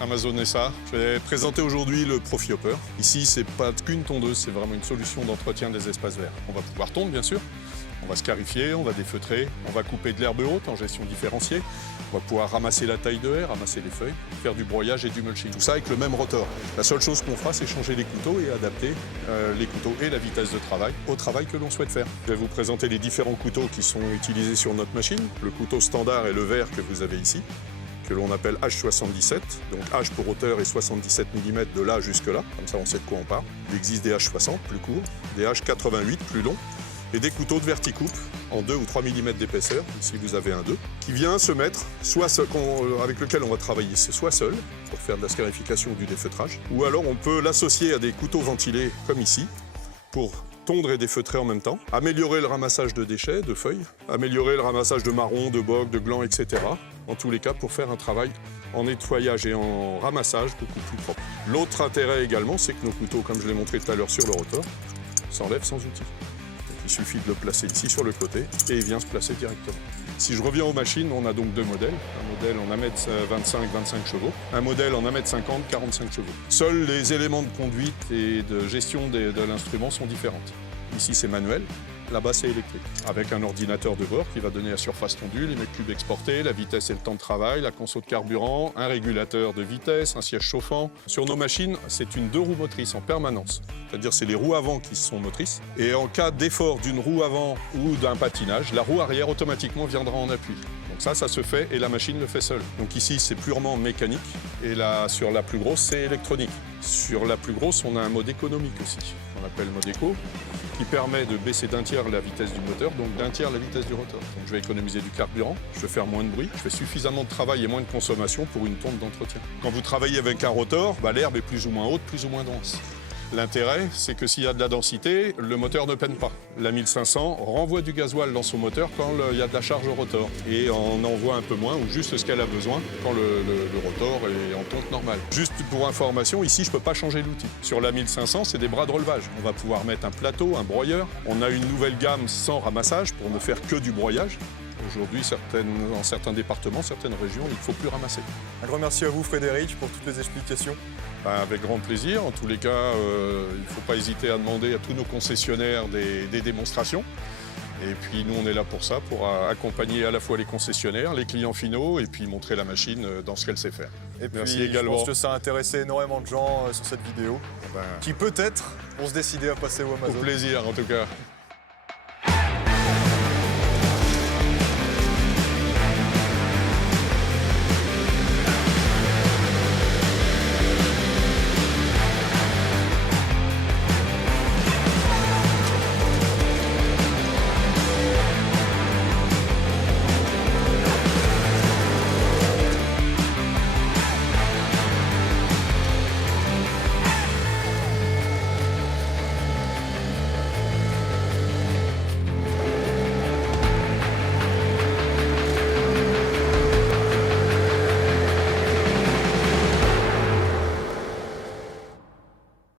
Amazon SA. Je vais présenter aujourd'hui le Profi Hopper. Ici, c'est pas qu'une tondeuse, c'est vraiment une solution d'entretien des espaces verts. On va pouvoir tondre, bien sûr. On va scarifier, on va défeutrer, on va couper de l'herbe haute en gestion différenciée. On va pouvoir ramasser la taille de haie, ramasser les feuilles, faire du broyage et du mulching. Tout ça avec le même rotor. La seule chose qu'on fera, c'est changer les couteaux et adapter les couteaux et la vitesse de travail au travail que l'on souhaite faire. Je vais vous présenter les différents couteaux qui sont utilisés sur notre machine. Le couteau standard est le vert que vous avez ici, que l'on appelle H77, donc H pour hauteur et 77 mm de là jusque là, comme ça on sait de quoi on parle. Il existe des H60 plus courts, des H88 plus longs, et des couteaux de verticoupe en 2 ou 3 mm d'épaisseur, ici vous avez un 2, qui vient se mettre, soit seul, avec lequel on va travailler, c'est soit seul, pour faire de la scarification ou du défeutrage, ou alors on peut l'associer à des couteaux ventilés, comme ici, pour tondre et défeutrer en même temps, améliorer le ramassage de déchets, de feuilles, améliorer le ramassage de marrons, de bocs, de glands, etc. En tous les cas, pour faire un travail en nettoyage et en ramassage beaucoup plus propre. L'autre intérêt également, c'est que nos couteaux, comme je l'ai montré tout à l'heure sur le rotor, s'enlèvent sans outil. Il suffit de le placer ici sur le côté et il vient se placer directement. Si je reviens aux machines, on a donc deux modèles. Un modèle en 1m25 chevaux, un modèle en 1m50, 45 chevaux. Seuls les éléments de conduite et de gestion de l'instrument sont différents. Ici c'est manuel, là-bas c'est électrique. Avec un ordinateur de bord qui va donner la surface tondue, les mètres cubes exportés, la vitesse et le temps de travail, la conso de carburant, un régulateur de vitesse, un siège chauffant. Sur nos machines, c'est une 2 roues motrices en permanence. C'est-à-dire c'est les roues avant qui sont motrices. Et en cas d'effort d'une roue avant ou d'un patinage, la roue arrière automatiquement viendra en appui. Donc ça se fait et la machine le fait seule. Donc ici, c'est purement mécanique. Et là, sur la plus grosse, c'est électronique. Sur la plus grosse, on a un mode économique aussi, qu'on appelle mode éco, qui permet de baisser d'un tiers la vitesse du moteur, donc d'un tiers la vitesse du rotor. Donc je vais économiser du carburant, je vais faire moins de bruit, je fais suffisamment de travail et moins de consommation pour une tonde d'entretien. Quand vous travaillez avec un rotor, l'herbe est plus ou moins haute, plus ou moins dense. L'intérêt, c'est que s'il y a de la densité, le moteur ne peine pas. La 1500 renvoie du gasoil dans son moteur quand il y a de la charge au rotor. Et on envoie un peu moins ou juste ce qu'elle a besoin quand le rotor est en tonte normale. Juste pour information, ici, je ne peux pas changer l'outil. Sur la 1500, c'est des bras de relevage. On va pouvoir mettre un plateau, un broyeur. On a une nouvelle gamme sans ramassage pour ne faire que du broyage. Aujourd'hui, dans certains départements, certaines régions, il ne faut plus ramasser. Un grand merci à vous, Frédéric, pour toutes les explications. Avec grand plaisir. En tous les cas, il ne faut pas hésiter à demander à tous nos concessionnaires des démonstrations. Et puis nous, on est là pour ça, pour accompagner à la fois les concessionnaires, les clients finaux, et puis montrer la machine dans ce qu'elle sait faire. Et puis, merci également. Je pense que ça a intéressé énormément de gens sur cette vidéo, qui peut-être vont se décider à passer au Amazon. Au plaisir, en tout cas.